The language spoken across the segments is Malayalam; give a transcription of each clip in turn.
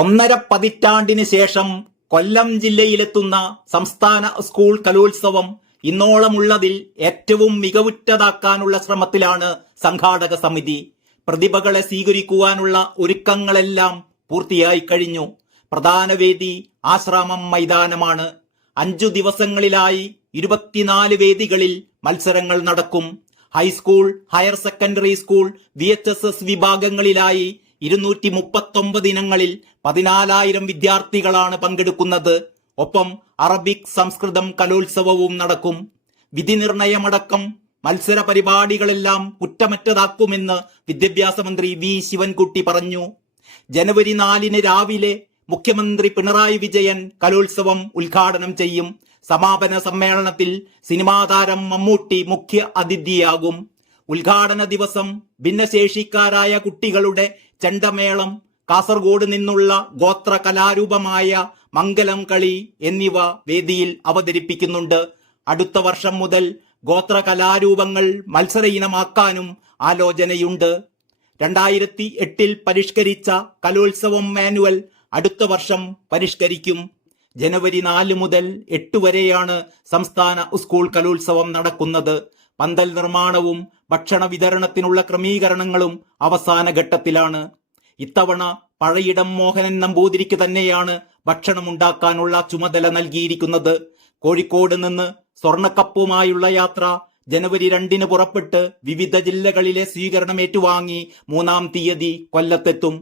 ഒന്നര പതിറ്റാണ്ടിന് ശേഷം കൊല്ലം ജില്ലയിലെത്തുന്ന സംസ്ഥാന സ്കൂൾ കലോത്സവം ഇന്നോളമുള്ളതിൽ ഏറ്റവും മികവുറ്റതാക്കാനുള്ള ശ്രമത്തിലാണ് സംഘാടക സമിതി. പ്രതിഭകളെ സ്വീകരിക്കുവാനുള്ള ഒരുക്കങ്ങളെല്ലാം പൂർത്തിയായി കഴിഞ്ഞു. പ്രധാന വേദി ആശ്രാമം മൈതാനമാണ്. 5 ദിവസങ്ങളിലായി 24 വേദികളിൽ മത്സരങ്ങൾ നടക്കും. High school, higher secondary school, VHSS വിഭാഗങ്ങളിലായി 239 ഇനങ്ങളിൽ 14,000 വിദ്യാർത്ഥികളാണ് പങ്കെടുക്കുന്നത്. ഒപ്പം അറബിക്, സംസ്കൃതം കലോത്സവവും നടക്കും. വിധി നിർണയമടക്കം മത്സര പരിപാടികളെല്ലാം കുറ്റമറ്റതാക്കുമെന്ന് വിദ്യാഭ്യാസ മന്ത്രി വി ശിവൻകുട്ടി പറഞ്ഞു. ജനുവരി 4 രാവിലെ മുഖ്യമന്ത്രി പിണറായി വിജയൻ കലോത്സവം ഉദ്ഘാടനം ചെയ്യും. സമാപന സമ്മേളനത്തിൽ സിനിമാ താരം മമ്മൂട്ടി മുഖ്യ അതിഥിയാകും. ഉദ്ഘാടന ദിവസം ഭിന്നശേഷിക്കാരായ കുട്ടികളുടെ ചെണ്ടമേളം, കാസർഗോഡ് നിന്നുള്ള ഗോത്ര കലാരൂപമായ മംഗലം കളി എന്നിവ വേദിയിൽ അവതരിപ്പിക്കുന്നുണ്ട്. അടുത്ത വർഷം മുതൽ ഗോത്ര കലാരൂപങ്ങൾ മത്സര ഇനമാക്കാനും ആലോചനയുണ്ട്. 2008 പരിഷ്കരിച്ച കലോത്സവം മാനുവൽ അടുത്ത വർഷം പരിഷ്കരിക്കും. ജനുവരി 4 മുതൽ 8 വരെയാണ് സംസ്ഥാന സ്കൂൾ കലോത്സവം നടക്കുന്നത്. പന്തൽ നിർമ്മാണവും ഭക്ഷണ വിതരണത്തിനുള്ള ക്രമീകരണങ്ങളും അവസാന ഘട്ടത്തിലാണ്. ഇത്തവണ പഴയിടം മോഹനൻ നമ്പൂതിരിക്ക് തന്നെയാണ് ഭക്ഷണമുണ്ടാക്കാനുള്ള ചുമതല നൽകിയിരിക്കുന്നത്. കോഴിക്കോട് നിന്ന് സ്വർണക്കപ്പുമായുള്ള യാത്ര ജനുവരി 2 പുറപ്പെട്ട് വിവിധ ജില്ലകളിലെ സ്വീകരണം ഏറ്റുവാങ്ങി 3-ാം തീയതി കൊല്ലത്തെത്തും.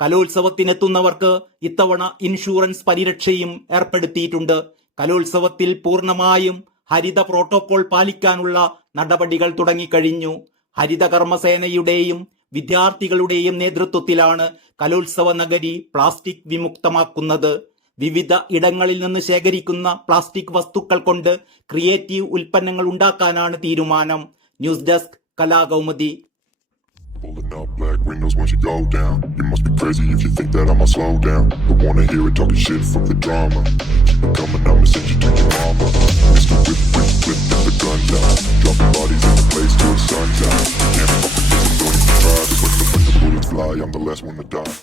കലോത്സവത്തിനെത്തുന്നവർക്ക് ഇത്തവണ ഇൻഷുറൻസ് പരിരക്ഷയും ഏർപ്പെടുത്തിയിട്ടുണ്ട്. കലോത്സവത്തിൽ പൂർണ്ണമായും ഹരിത പ്രോട്ടോകോൾ പാലിക്കാനുള്ള നടപടികൾ തുടങ്ങിക്കഴിഞ്ഞു. ഹരിത കർമ്മസേനയുടെയും വിദ്യാർത്ഥികളുടെയും നേതൃത്വത്തിലാണ് കലോത്സവ നഗരി പ്ലാസ്റ്റിക് വിമുക്തമാക്കുന്നത്. വിവിധ ഇടങ്ങളിൽ നിന്ന് ശേഖരിക്കുന്ന പ്ലാസ്റ്റിക് വസ്തുക്കൾ കൊണ്ട് ക്രിയേറ്റീവ് ഉൽപ്പന്നങ്ങൾ ഉണ്ടാക്കാനാണ് തീരുമാനം. News desk Kalakaumudi. Pulling up black windows once you go down. You must be crazy if you think that I'ma slow down. Don't wanna hear it talking shit from the drama. Keep it coming, I'ma send you to your mama. Mr. Whip, whip, whip, get the guns out. Dropping bodies in the place till the sun's out. Can't fuck with this, don't even try. Just let the bullets fly, I'm the last one to die.